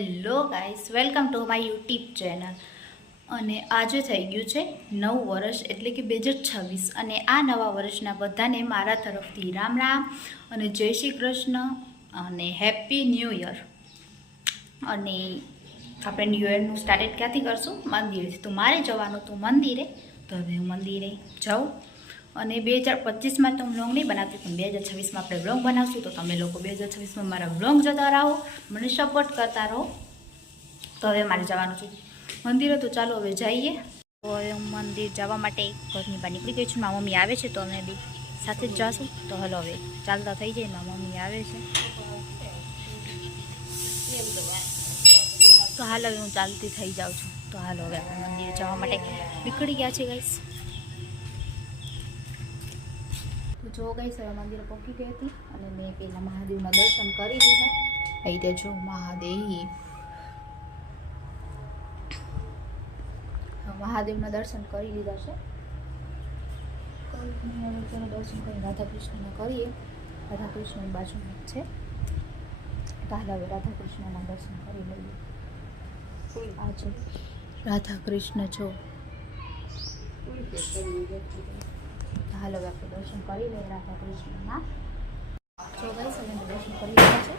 Hello guys, welcome to my YouTube channel. અને આજે થઈ ગયું છે 9 વર્ષ એટલે કે 2026 અને આ નવા વર્ષના બધાને મારા તરફથી રામ રામ અને જય શ્રી કૃષ્ણ અને હેપી ન્યૂ યર. અને આપણે ન્યૂ યરનું સ્ટાર્ટેડ ક્યાંથી કરશું? મંદિરેથી. તો મારે જવાનું હતું મંદિરે, તો હવે હું મંદિરે જાઉં. અને 2025માં તો હું વ્લોગ નહીં બનાવતી, પણ 2026માં આપણે વ્લોગ બનાવશું. તો તમે લોકો 2026માં મારા વ્લોગ જોતા રહો, મને સપોર્ટ કરતા રહો. તો હવે મારે જવાનું છે મંદિરે, તો ચાલો હવે જઈએ. તો હવે હું મંદિર જવા માટે ઘરની બહાર નીકળી ગઈ છું. મારી મમ્મી આવે છે તો અમે બી સાથે જ જઈશું. તો હલો હવે ચાલતા થઈ જાય. મારી મમ્મી આવે છે તો હાલ હવે હું ચાલતી થઈ જાઉં છું. તો હાલો હવે આપણે મંદિરે જવા માટે નીકળી ગયા છે ગાઈસ. જો ગાઈસ હવે મંદિરે પહોંચી ગઈ હતી અને મેં પહેલાં મહાદેવના દર્શન કરી લીધા. અહીં તે જો મહાદેવના દર્શન કરી લીધા છે. દર્શન કરી રાધા કૃષ્ણના કરીએ. રાધા કૃષ્ણની બાજુમાં છે, તો હાલ હવે રાધા કૃષ્ણના દર્શન કરી લઈએ. આ જો રાધા કૃષ્ણ જો, હાલો હવે આપણે દર્શન કરી લઈએ રાધા કૃષ્ણના. જો ગાઈસ હવે મેં દર્શન કરી લીધા છે.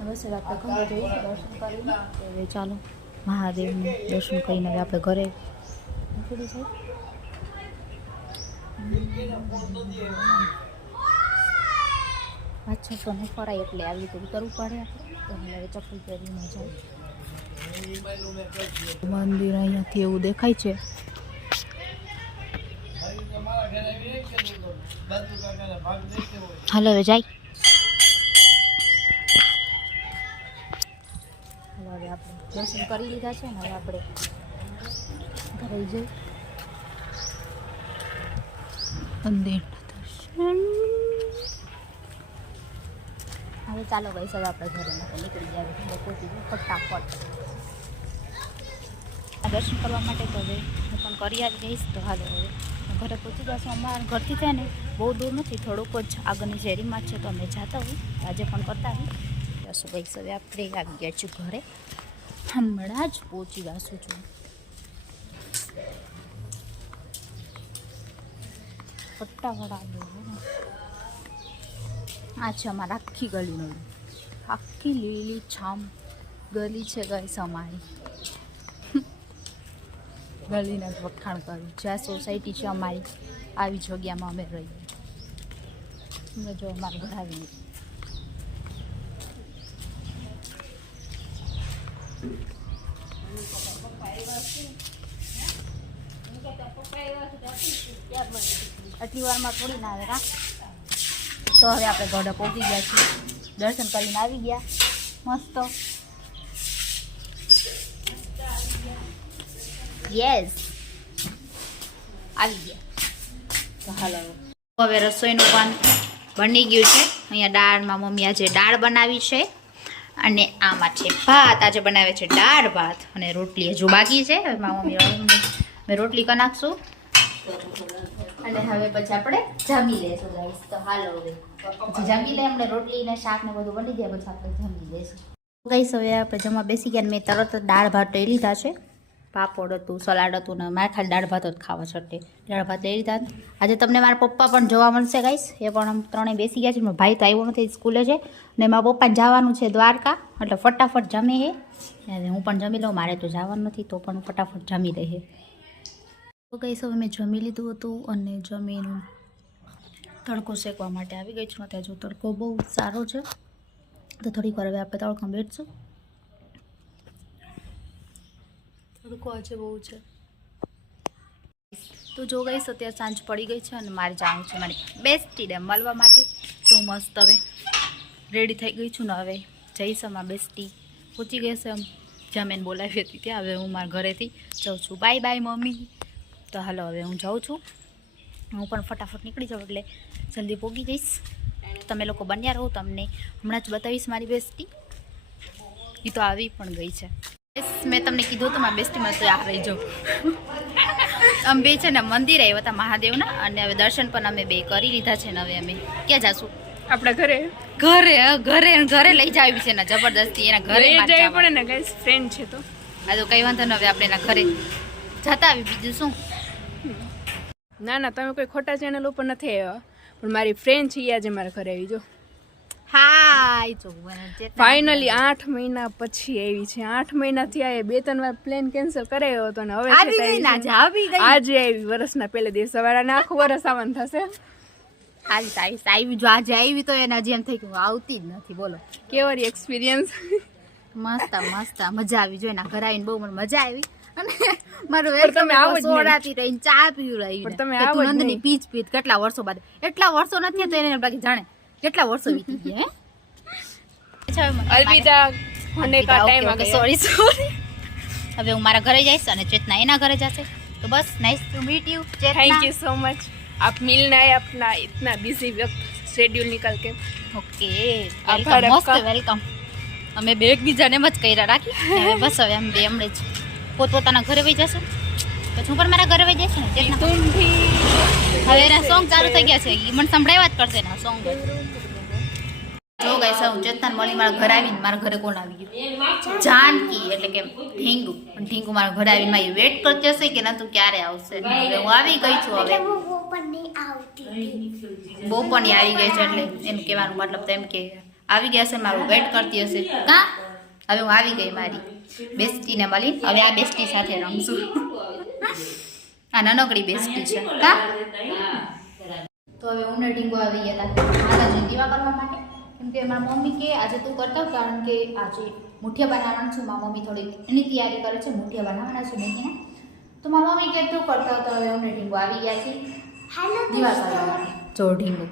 હવે સર આપણે ઘરે જઈશું દર્શન કરીને. હવે ચાલો મહાદેવનું દર્શન કરીને હવે આપણે ઘરે નીકળી જાય. પાછળ તો નહીં ફરાય એટલે આવી રીતે ઉતરવું પડે આપણે. તો હવે ચપ્પલ પહેરીને જાય. મંદિર અહીંયાથી એવું દેખાય છે. હાલો હવે જાય. હાલો હવે આપણે દર્શન કરી લીધા છે ને હવે આપણે ઘરે જઈ મંદિરના દર્શન. હવે ચાલો ભાઈ હવે આપણે ઘરે નીકળી જાય પહોંચી જાય ફટાફટ દર્શન કરવા માટે. તો હવે હું પણ કરી આવી જઈશ. તો હાલો હવે ઘરે પહોંચી જશું. અમારા ઘરથી છે ને બહુ દૂર નથી, થોડુંક જ આગળની શેરીમાં જ છે, તો અમે જતા હોય આજે પણ કરતા હોય. જશું ભાઈ હવે આપણે આવી ગયા છું ઘરે, હમણાં જ પહોંચી જશું છું. ફટાફટ આ છે અમારા આખી ગલીનો, આખી લીલી છામ ગલી છે ગાઈસ અમારી. ગલીને વખાણ કર્યું. જ્યાં સોસાયટી છે અમારી આવી જગ્યામાં અમે રહીએ. અમે જો અમારું ઘર આવીને આટલી વારમાં થોડી ના આવે કા. તો હવે આપણે ઘરે પહોંચી ગયા છીએ, દર્શન કરીને આવી ગયા મસ્ત. યસ આવી ગયા. તો હાલો હવે રસોઈનું પણ બની ગયું છે. અહીંયા દાળમાં મમ્મી આજે દાળ બનાવી છે અને આમાં છે ભાત. આજે બનાવે છે દાળ ભાત અને રોટલી હજુ બાકી છે. હવે મારી મમ્મી મેં રોટલી કરી નાખશું અને હવે પછી આપણે જમી લઈશું ગાઈસ. તો હાલો હવે પછી જમી લઈએ. આપણે રોટલી ને શાક ને બધું બની જાય પછી આપણે જમી લઈશું ગાઈસ. હવે આપણે જમવા બેસી ગયા. મેં તરત જ દાળ ભાત લઈ લીધા છે. પાપડ હતું, સલાડ હતું ને મારે ખાલી દાળ ભાત જ ખાવા છટ્ટે દાળ ભાત લઈ લીધા. આજે તમને મારા પપ્પા પણ જોવા મળશે ગાઈસ. એ પણ આમ ત્રણેય બેસી ગયા છે. મારો ભાઈ તો આવ્યો નથી, સ્કૂલે છે. ને મારા પપ્પાને જવાનું છે દ્વારકા, એટલે ફટાફટ જમે હે. હવે હું પણ જમી લઉં, મારે તો જવાનું નથી તો પણ ફટાફટ જમી રહે. તો ગાઈસ હવે મેં જમી લીધું હતું અને જમીને તડકો શેકવા માટે આવી ગઈ છું. ત્યાં જો તડકો બહુ સારો છે તો થોડીક વાર હવે આપણે તડકામાં બેઠશું. તડકો આજે બહુ છે. તો જો ગાઈસ અત્યારે સાંજ પડી ગઈ છે અને મારે જવાનું છે મારી બેસ્ટીને મળવા માટે. તો મસ્ત હવે રેડી થઈ ગઈ છું ને હવે જઈશ. અમારા બેસ્ટી પહોંચી ગઈ છે. જ્યાં મેં બોલાવી હતી ત્યાં હવે હું મારા ઘરેથી જાઉં છું. Bye bye mummy. તો હાલો હવે હું જાઉં છું. હું પણ ફટાફટ નીકળી જાઉં એટલે જલ્દી પહોંચી જઈશ. તમે લોકો બન્યા રહો, તમને હમણાં જ બતાવીશ મારી બેસ્ટી. એ તો આવી પણ ગઈ છે. મેં તમને કીધું હતું મારા બેસ્ટીમાં તો આ રહી જાઉં. અમે બે છે ને મંદિર આવ્યા હતા મહાદેવના અને હવે દર્શન પણ અમે બે કરી લીધા છે ને હવે અમે ક્યાં જઈશું? આપણા ઘરે ઘરે ઘરે ઘરે લઈ જાવી છે ને જબરદસ્તી એના ઘરે જઈ પડે ને ગાઈસ, ફ્રેન્ડ છે તો. આ તો કઈ વાંધો ન હવે આપણે એના ઘરે જતા આવી, બીજું શું. ના ના, તમે કોઈ ખોટા ચેનલ ઉપર નથી આવ્યા, પણ મારી ફ્રેન્ડ છે આજે મારા ઘરે આવી. જો હાય જો ફાઇનલી 8 મહિના પછી આવી છે. 8 મહિના થયા, 2-3 વાર પ્લેન કેન્સલ કરાયો હતો ને હવે આવી ગઈ ને આવી ગઈ આજે આવી. વર્ષના પહેલે દિવસે વાળાને આખું વર્ષ આવવાનું થશે. આવી જો આજે આવી તો એને હજી એમ થઈ ગયું આવતી જ નથી. બોલો કેવો એક્સપિરિયન્સ. મસ્ત મસ્ત મજા આવી. જો એના ઘરે આવીને બહુ મને મજા આવી. અને મારું તમે આવો જ નહીં. સોડાથી રહીને ચા પીવું રહી. પણ તમે આવો જ નંદની પીચ કેટલા વર્ષો બાદ, એટલા વર્ષો નથી તો એને બાકી જાણે કેટલા વર્ષો વીતી ગયા. અલવિદા હોને કા ટાઈમ આ ગયો. સોરી હવે હું મારા ઘરે જઈશ અને ચેતના એના ઘરે જશે. तो बस nice to meet you. Thank you so much. आप मिलना है अपना इतना बिजी वक्त शेड्यूल निकल के. ओके આભાર મસ્ત આપકા. વેલકમ. અમે બે એકબીજાને એમ જ કર્યા રાખી. હવે બસ હવે અમે બે હમણાં જ પોતપોતાના ઘરે વહી જશું. પછી હું પણ મારા ઘરે વહી જઈશ ને ચેતના. तुम भी હવે એના સોંગ ચાલુ થઈ ગયા છે. એ મને સંભળાવ્યા જ કરશે ને સોંગ. જો ગાઈસ હું ચેતન મળી મારા ઘરે આવીને મારા ઘરે કોણ આવી ગયું? જાનકી એટલે કે ઢીંગુ. પણ ઢીંગુ મારા ઘરે આવીને મારી વેટ કરતી હશે કે ના તું ક્યારે આવશે. હવે હું આવી ગઈ છું. હવે બોપની આવી ગઈ છે એટલે એમ કહેવાનું મતલબ તો એમ કે આવી ગયા છે, મારું વેટ કરતી હશે. કા હવે હું આવી ગઈ મારી બેસ્ટીને મળી. હવે આ બેસ્ટી સાથે રમશું. આ નાનકડી બેસ્ટી છે કા. તો હવે હું ને ઢીંગુ આવી ગયા માતાજી દીવા કરવા માટે. કેમ કે મારા મમ્મી કે આજે તું કરતા, કારણ કે આજે મુઠિયા બનાવવાનું છે. મારા મમ્મી થોડી એની તૈયારી કરે છે, મુઠિયા બનાવવાના છે મેથીના. તો મારા મમ્મી કે તું કરતા તો હવે હું ઢીંગુ આવી ગયા છે દીવા કરવા માટે. જો ઢીંગુ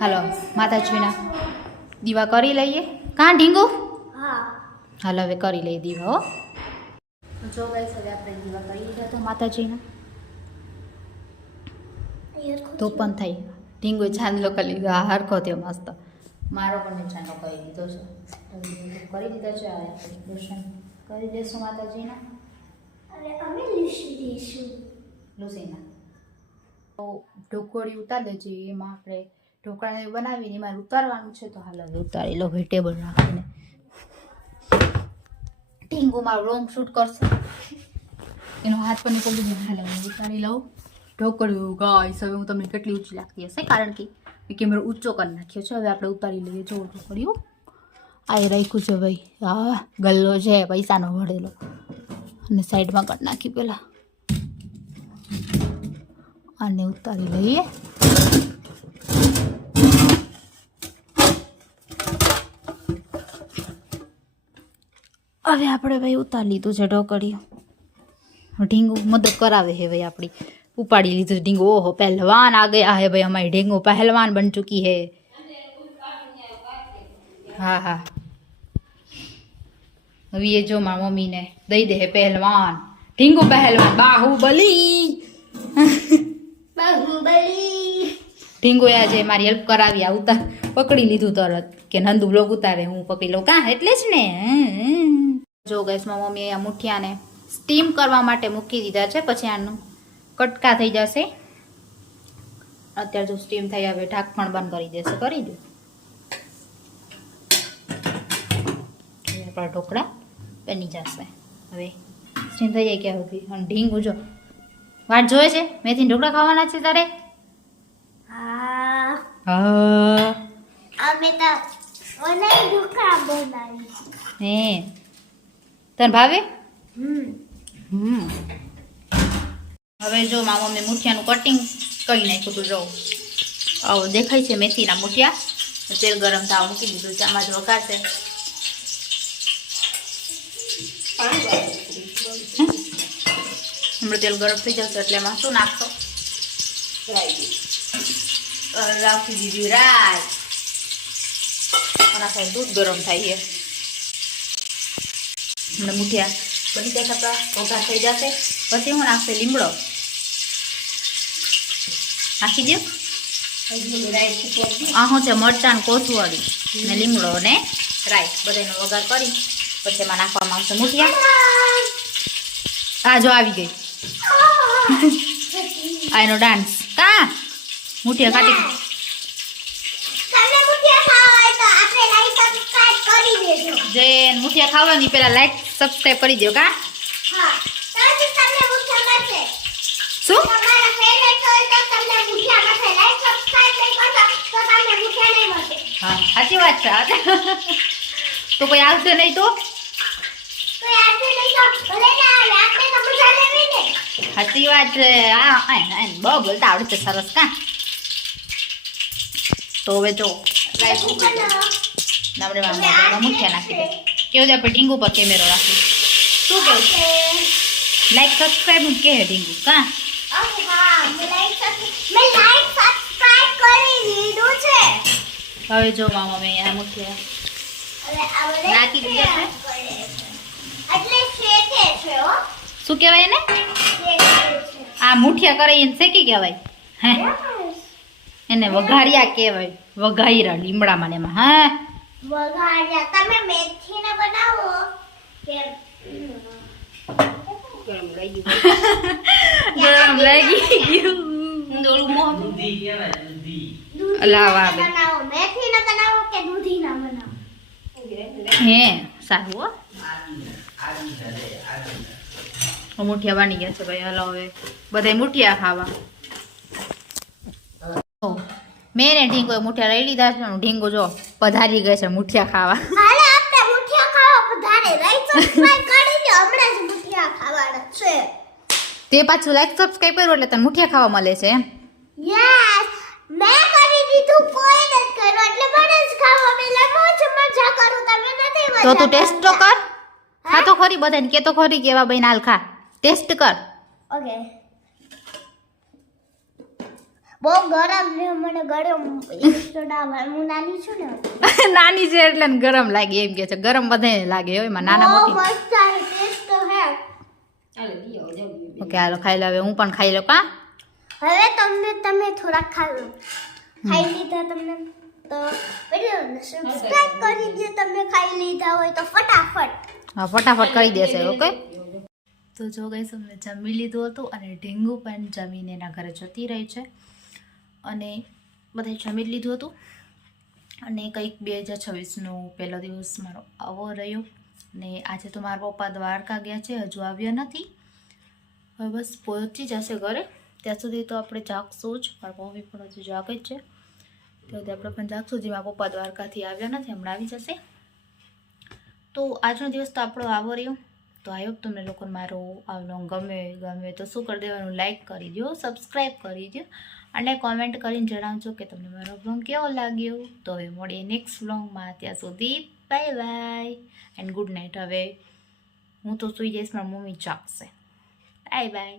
હાલો માતાજીના દીવા કરી લઈએ. કાં ઢીંગુ? હાલો હવે કરી લઈએ દીવા. હો જો ગાઈસ હવે આપણે દીવા કરી લીધા તો માતાજીના તો પણ થઈ. ઢીંગુ ચાંદલો કરી લીધો. આ હરખો થયો મસ્ત. મારો પણ ચાંદલો કરી લીધો છે. કરી દીધો છે. હવે આપણે દર્શન કરી દઈશું માતાજીના. લુસીના તો ઢોકળી ઉતારી દેજે. એમાં આપણે ઢોકળાને બનાવીને એમાં ઉતારવાનું છે. તો હાલ હવે ઉતારી લો ટેબલ રાખીને. ઢીંગુ મારું લોંગ શૂટ કરશે. એનો હાથ પણ નીકળી દીધો. હાલ હું ઉતારી લઉં ઢોકળ્યું. ગાઈસ હવે હું તમને કેટલી ઊંચી લાગતી હશે, કારણ કે મેં કેમેરો ઊંચો કરી નાખ્યો છે. હવે આપણે ઉતારી લઈએ. જો ઢોકળ્યું આ એ રાખ્યું છે ભાઈ. હા ગલ્લો છે પૈસાનો ભરેલો. અને સાઈડમાં કાઢી નાખી પેલા. આને ઉતારી લઈએ. હવે આપણે ભાઈ ઉતારી લીધું છે ઢોકળિયું. ઢીંગુ મદદ કરાવે છે ભાઈ આપણી. ઉપાડી લીધું ઢીંગુ. ઓહો પહેલવાન આ ગયા है भाई. हमारी ढींगू पहलवान बन चुकी है. हाँ हाँ अभी ये जो माँ मम्मी ने दई दे है पहलवान. ढींगू पहलवान बाहुबली. बाहुबली ઢીંગુ આજે મારી હેલ્પ કરાવી. આ ઉતાર પકડી લીધું તરત કે નંદુ બ્લોગ ઉતારે હું પકડી લઉં. કાં એટલે જ ને. જો ગેસમાં મમ્મી અહીંયા મુઠિયાને સ્ટીમ કરવા માટે મૂકી દીધા છે. પછી આનું કટકા થઈ જશે. અત્યારે જો સ્ટીમ થઈ આવે ઢાંકણ બંધ કરી દેશે. કરી દો. આપણા ઢોકળા બની જશે. હવે સ્ટીમ થઈ જાય ક્યાં સુધી. અને ઢીંગુ જો વાટ જોવે છે. મેથી ઢોકળા ખાવાના છે તારે? હા અમે તો ઓનલાઈન ઢોકળા બનાવી. હે તને ભાવે? હવે જો મામા મેં મુઠિયાનું કટિંગ કરી નાખ્યું હતું. જો આવું દેખાય છે મેથીના મુઠિયા. તેલ ગરમ થવા મૂકી દીધું છે. આમાં જ વઘારશે. હમણાં તેલ ગરમ થઈ જશે એટલે એમાં શું નાખશો? રાખી દીધી રાઈ. અને આ દૂધ ગરમ થાય છે. હમણાં મુઠિયા બની જશે. આપણા વઘાર થઈ જશે. પછી હું નાખશે લીમડો. નાખી દો. આ શું છે મરચાં કોથવાળી ને લીમડો ને રાઈ બધાનો વઘાર કરી પછી એમાં નાખવામાં આવશે મુઠિયા. આ જો આવી ગઈ આ એનો ડાન્સ. કા મુઠિયા કાઢી જે મુઠિયા ખાવાની પેલા લાઈક સબસ્ક્રાઇબ કરી દો કા હા તો તમને મુઠિયા મળશે શું તમારા ફેવરેટ હોય તો તમને મુઠિયા મળશે લાઈક સબસ્ક્રાઇબ નહીં કરો તો તમને મુઠિયા નહીં મળશે હા સાચી વાત છે તો કોઈ આવશે નહીં તો તો યાદ નહીં તો ભલે ના આવે આપણે તો મજા લેવી ને સાચી વાત છે હા બહુ બોલતા આવડે છે સરસ કા તો હવે જો આપણે મુઠિયા નાખી દે કેવું છે આપણે ઢીંગુ પર કેમેરો રાખી શું કેવું લાઈક સબસ્ક્રાઇબ કે ઢીંગુ કા ઓકે હા મેં લાઈક સબસ્ક્રાઇબ કરી દીધું છે હવે જો મામા મેં આ મુઠિયા હવે આ બધે નાખી દીધા છે એટલે શેકે છે હો શું કહેવાય એને શેકે છે આ મુઠિયા કરે એને શેકી કહેવાય હે એને વઘારિયા કહેવાય વઘાઈરા લીમડામાં ને એમાં હા વઘાર્યા તમે મેથીને બનાવો કે ગરમ લાગી ગયું અલા વાહ બે. બનાવો મેથીને બનાવો કે દૂધીના બનાવો હે સારું હો મુઠિયા બની ગયા છે ભાઈ હલો હવે બધાય મુઠિયા ખાવા મેં ને ઢીંગો મુઠિયા લઈ લીધા છે ઢીંગો જો પધારી ગઈ છે મુઠિયા ખાવા હાલે આપણે મુઠિયા ખાવા પધારે લાઈક સબસ્ક્રાઇબ કરી દો હમણાં જ મુઠિયા ખાવાના છે તે પાછું લાઈક સબસ્ક્રાઇબ કર્યું એટલે તને મુઠિયા ખાવા મળે છે એમ યસ મેં કરી દીધું કોઈ નથી કર્યું એટલે મને જ ખાવા પેલા મોજ મજા કરું તમે નથી મજા તો તું ટેસ્ટ તો કર હા? ખા તો ખરી બધાને કે તો ખરી કેવા ભાઈ નાલ ખા ટેસ્ટ કર ઓકે બહુ ગરમ છે મને ગરમ સોડા હું નાની છું ને નાની છે એટલે ને ગરમ લાગે એમ કે છે ગરમ બધાને લાગે હોય એમાં નાના બહુ મોટી મસ્ત છે ટેસ્ટ તો હે ઓકે હાલો ખાઈ લો હવે હું પણ ખાઈ લઉં કા હવે તમે થોડા ખાઈ લીધા તમને તો વિડિયોને સબસ્ક્રાઇબ કરી દો તમે ખાઈ લીધા હોય તો ફટાફટ હા ફટાફટ કરી દેશે ઓકે તો જો ગઈ અમે જમી લીધું હતું અને ઢીંગુ પણ જમીને એના ઘરે જતી રહી છે અને બધાએ જમી લીધું હતું અને કંઈક 2026નો પહેલો દિવસ મારો આવો રહ્યો ને આજે તો મારા પપ્પા દ્વારકા ગયા છે હજુ આવ્યા નથી હવે બસ પહોંચી જશે ઘરે ત્યાં સુધી તો આપણે જાગશું જ મારા મમ્મી પણ હજુ જાગે જ છે તો આપણે પણ જાગશું જે મારા પપ્પા દ્વારકાથી આવ્યા નથી હમણાં આવી જશે તો આજનો દિવસ તો આપણો આવો રહ્યો તો આઈ હોપ તમને લોકોને મારો આ વ્લોગ ગમે તો શું કરી દેવાનું લાઈક કરી દો સબસ્ક્રાઈબ કરી દો અને કોમેન્ટ કરીને જણાવજો કે તમને મારો વ્લોગ કેવો લાગ્યો તો હવે મળીએ નેક્સ્ટ વ્લોગમાં ત્યાં સુધી bye bye and good night હવે હું તો સૂઈ જઈશ મારી મમ્મી જાગશે બાય બાય